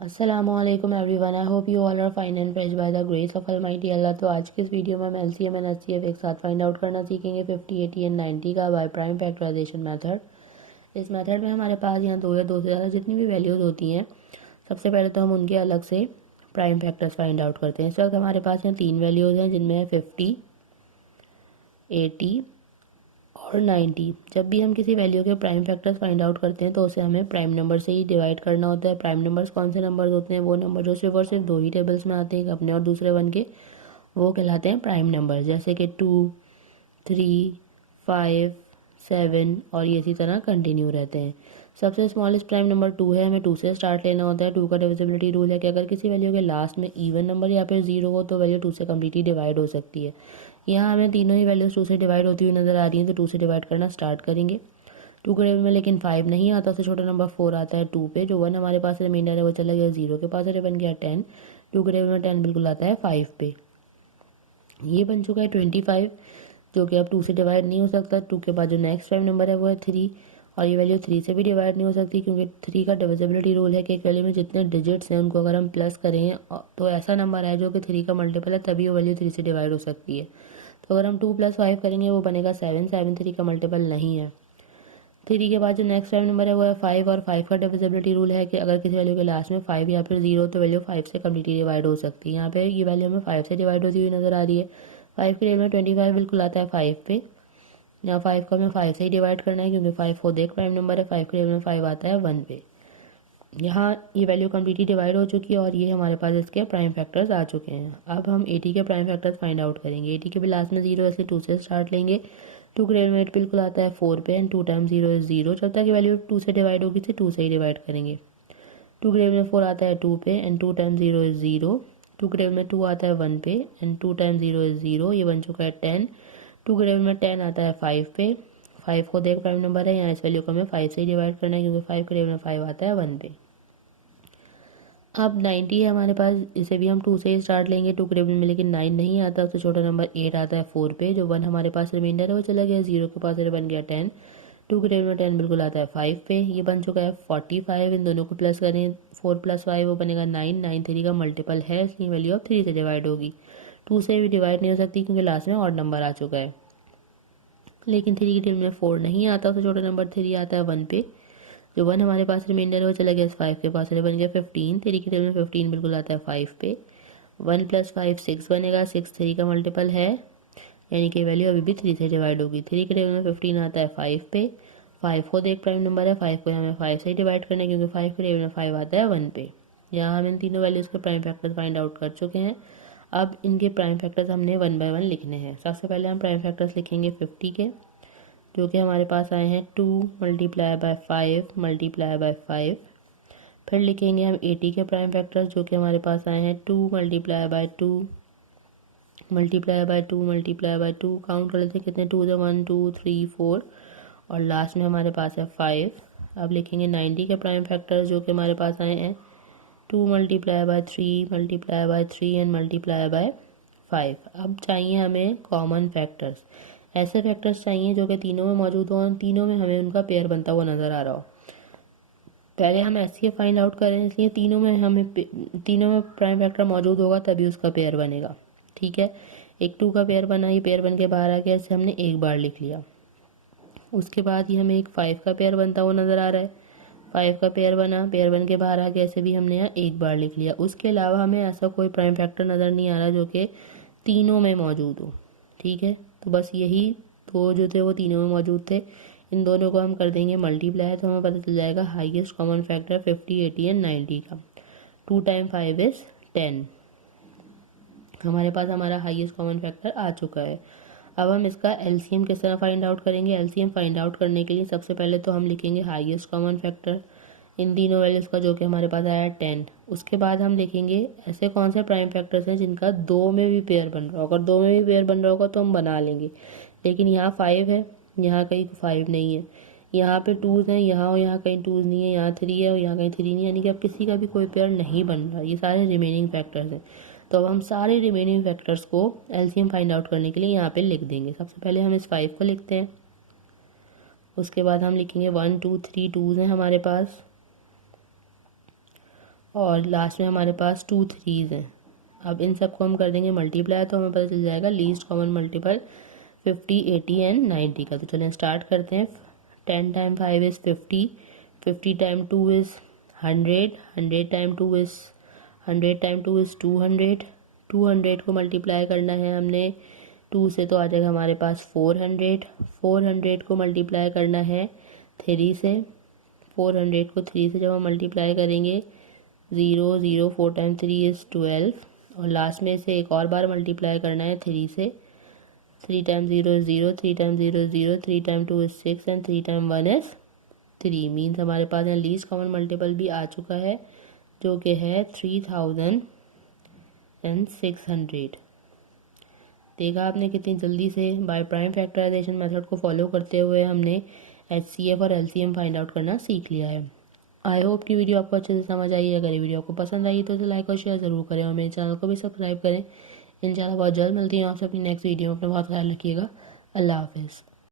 अस्सलामुअलैकुम everyone. I hope you all are fine and fresh by the grace of almighty Allah. तो आज के इस वीडियो में हम एलसीएम एंड एचसीएफ एक साथ फाइंड आउट करना सीखेंगे 50, 80 एंड 90 का बाय प्राइम फैक्टराइजेशन मेथड। इस मेथड में हमारे पास यहाँ दो या दो से ज़्यादा जितनी भी वैल्यूज़ होती हैं, सबसे पहले तो हम उनके अलग से प्राइम फैक्टर्स फाइंड आउट करते हैं। इस वक्त हमारे पास यहाँ तीन वैल्यूज़ हैं जिनमें है 50, 80 और 90। जब भी हम किसी वैल्यू के प्राइम फैक्टर्स फाइंड आउट करते हैं तो उसे हमें प्राइम नंबर से ही डिवाइड करना होता है। प्राइम नंबर्स कौन से नंबर्स होते हैं? वो नंबर जो सिर्फ और सिर्फ दो ही टेबल्स में आते हैं, एक अपने और दूसरे वन के, वो कहलाते हैं प्राइम नंबर। जैसे कि 2, 3, 5, 7 और ये इसी तरह कंटिन्यू रहते हैं। सबसे स्मॉलेस्ट प्राइम नंबर 2 है, हमें 2 से स्टार्ट लेना होता है। 2 का डिविजिबिलिटी रूल है कि अगर किसी वैल्यू के लास्ट में इवन नंबर या फिर 0 हो तो वैल्यू 2 से कम्प्लीटली डिवाइड हो सकती है। यहाँ हमें तीनों ही वैल्यूज 2 से डिवाइड होती हुई नजर आ रही हैं, तो 2 से डिवाइड करना स्टार्ट करेंगे। 2 के टेबल में लेकिन 5 नहीं आता, उससे छोटा नंबर 4 आता है 2 पे। जो 1 हमारे पास रिमाइंडर है वो चला गया 0 के पास, और बन गया 10। 2 के टेबल में 10 बिल्कुल आता है 5 पे। ये बन चुका है 25, जो कि अब 2 से डिवाइड नहीं हो सकता। 2 के बाद जो नेक्स्ट प्राइम नंबर है वो है 3, और ये वैल्यू 3 से भी डिवाइड नहीं हो सकती, क्योंकि 3 का डिविजिबिलिटी रूल है कि एक वैल्यू में जितने डिजिट्स हैं उनको अगर हम प्लस करें तो ऐसा नंबर है जो कि 3 का मल्टीपल है, तभी वो वैल्यू 3 से डिवाइड हो सकती है। तो अगर हम 2 + 5 करेंगे वो बनेगा 7। 7 3 का मल्टीपल नहीं है। 3 के बाद जो नेक्स्ट प्राइम नंबर है वो है 5, और 5 का डिविजिबिलिटी रूल है कि अगर किसी वैल्यू के लास्ट में 5 या फिर 0 तो वैल्यू 5 से कम्प्लीटली डिवाइड हो सकती है। यहाँ पे ये वैल्यू हमें 5 से डिवाइड होती हुई नजर आ रही है। 5 के लिए में 25 बिल्कुल आता है 5 पे। यहाँ 5 को हमें 5 से ही डिवाइड करना है, क्योंकि 5 खुद एक प्राइम नंबर है। 5 के लिए में 5 आता है 1 पे। यहाँ ये वैल्यू कम्प्लीटली डिवाइड हो चुकी है और ये हमारे पास इसके प्राइम फैक्टर्स आ चुके हैं। अब हम 80 के प्राइम फैक्टर्स फाइंड आउट करेंगे। 80 के भी लास्ट में 0 है, इसलिए 2 से स्टार्ट लेंगे। 2 के लिए में 8 बिल्कुल आता है 4 पे, एंड 2 टाइम्स 0 इज 0। जब तक ये वैल्यू 2 से डिवाइड होगी तो 2 से ही डिवाइड करेंगे। 2 के लिए में 4 आता है 2 पे, एंड 2 टाइम्स 0 इज 0। 2 के लिए में 2 आता है 1 पे, एंड 2 टाइम्स 0 इज 0। ये बन चुका है 10। 2 के लेवल में 10 आता है 5 पे। 5 खुद एक प्राइम नंबर है, यहाँ इस वैल्यू को हमें 5 से ही डिवाइड करना है, क्योंकि 5 के लेवल में 5 आता है 1 पे। अब 90 है हमारे पास, इसे भी हम 2 से ही स्टार्ट लेंगे। 2 के टेबल में लेकिन 9 नहीं आता, उससे छोटा नंबर 8 आता है 4 पे। जो 1 हमारे पास रिमाइंडर है वो चला गया 0 के पास, बन गया 10। 2 के टेबल में 10 बिल्कुल आता है 5 पे। ये बन चुका है 45। इन दोनों को प्लस करें, 4 + 5 वो बनेगा 9। 9 3 का मल्टीपल है, इसलिए वैल्यू अब 3 से डिवाइड होगी। 2 से भी डिवाइड नहीं हो सकती, क्योंकि लास्ट में ऑड नंबर आ चुका है। लेकिन 3 के टेबल में 4 नहीं आता, उससे छोटा नंबर 3 आता है 1 पे। जो 1 हमारे पास रिमाइंडर है वो चला गया 5 के पास, बन गया 15। 3 के टेबल में 15 बिल्कुल आता है 5 पे। 1 + 5 6 बनेगा। 6 3 का मल्टीपल है, यानी कि वैल्यू अभी भी 3 से डिवाइड होगी। 3 के टेबल में 15 आता है 5 पे। 5 खुद एक प्राइम नंबर है, 5 को हमें 5 से डिवाइड करना है, क्योंकि 5 के टेबल में 5 आता है 1 पे। यहाँ हम इन तीनों वैल्यूज़ के प्राइम फैक्टर्स फाइंड आउट कर चुके हैं। अब इनके प्राइम फैक्टर्स हमने 1 बाय 1 लिखने हैं। सबसे पहले हम प्राइम फैक्टर्स लिखेंगे 50 के, जो कि हमारे पास आए हैं 2 × 5 × 5। फिर लिखेंगे हम 80 के प्राइम फैक्टर्स, जो कि हमारे पास आए हैं 2 × 2 × 2 काउंट कर लेते हैं कितने 2 1 2 3 4, और लास्ट में हमारे पास है 5। अब लिखेंगे 90 के प्राइम फैक्टर्स, जो कि हमारे पास आए हैं 2 × 3 × 3 एंड मल्टीप्लाई बाय 5। अब चाहिए हमें कॉमन फैक्टर्स। ऐसे फैक्टर्स चाहिए जो कि तीनों में मौजूद हो, तीनों में हमें उनका पेयर बनता हुआ नज़र आ रहा हो। पहले हम ऐसे फाइंड आउट करें, इसलिए तीनों में प्राइम फैक्टर मौजूद होगा तभी उसका पेयर बनेगा। ठीक है, एक 2 का पेयर बना, ये पेयर बन के बाहर आ गया, इसे हमने एक बार लिख लिया। उसके बाद ये हमें एक 5 का पेयर बनता हुआ नज़र आ रहा है। 5 का पेयर बना, पेयर बन के बाहर आ गया, इसे भी हमने यहाँ एक बार लिख लिया। उसके अलावा हमें ऐसा कोई प्राइम फैक्टर नज़र नहीं आ रहा जो कि तीनों में मौजूद हो। ठीक है, तो बस यही दो जो थे वो तीनों में मौजूद थे। इन दोनों को हम कर देंगे मल्टीप्लाई, तो हमें पता चल जाएगा हाईएस्ट कॉमन फैक्टर 50, 80 एंड 90 का। 2 × 5 = 10। हमारे पास हमारा हाईएस्ट कॉमन फैक्टर आ चुका है। अब हम इसका एलसीएम किस तरह फाइंड आउट करेंगे? एलसीएम फाइंड आउट करने के लिए सबसे पहले तो हम लिखेंगे हाईएस्ट कॉमन फैक्टर इन तीनों वैल्यूज़ का, जो कि हमारे पास आया 10। उसके बाद हम देखेंगे ऐसे कौन से प्राइम फैक्टर्स हैं जिनका 2 में भी पेयर बन रहा होगा। अगर 2 में भी पेयर बन रहा होगा तो हम बना लेंगे, लेकिन यहाँ 5 है, यहाँ कहीं 5 नहीं है। यहाँ पे 2 हैं, यहाँ और यहाँ कहीं 2 नहीं है। यहाँ 3 है और यहाँ कहीं 3 नहीं है, यानी कि अब किसी का भी कोई पेयर नहीं बन रहा। ये सारे रिमेनिंग फैक्टर्स हैं। तो अब हम सारे रिमेनिंग फैक्टर्स को एलसीएम फाइंड आउट करने के लिए यहाँ पे लिख देंगे। सबसे पहले हम इस 5 को लिखते हैं। उसके बाद हम लिखेंगे 1 2 3 2 हैं हमारे पास, और लास्ट में हमारे पास 2 3s हैं। अब इन सबको हम कर देंगे मल्टीप्लाई, तो हमें पता चल जाएगा लीस्ट कॉमन मल्टीपल 50 80 एंड 90 का। तो चलें स्टार्ट करते हैं। 10 time 5 is 50, 50 time 2 is 100, 100 time 2 is 100 time 2 is 200, 200 को मल्टीप्लाई करना है हमने 2 से, तो आ जाएगा हमारे पास 400, 400 को मल्टीप्लाई करना है 3 से, 400 को 3 से जब हम मल्टीप्लाई करेंगे 0 0 4 टाइम 3 इज़ 12, और लास्ट में से एक और बार मल्टीप्लाई करना है 3 से। 3 time 0 is 0, 3 time 0 is 0, 3 time 2 is 6 and 3 time 1 is 3। Means हमारे पास यहाँ लीस्ट कॉमन मल्टीपल भी आ चुका है, जो कि है 3600। देखा आपने कितनी जल्दी से बाय प्राइम फैक्टराइजेशन मेथड को फॉलो करते हुए हमने HCF और LCM फाइंड आउट करना सीख लिया है। आई होप कि वीडियो आपको अच्छे से समझ आई है। अगर ये वीडियो आपको पसंद आई तो इसे लाइक और शेयर ज़रूर करें और मेरे चैनल को भी सब्सक्राइब करें। इंशाल्लाह बहुत जल्द मिलती हूँ आपसे अपनी नेक्स्ट वीडियो में। अपना बहुत ख्याल रखिएगा। अल्लाह हाफिज़।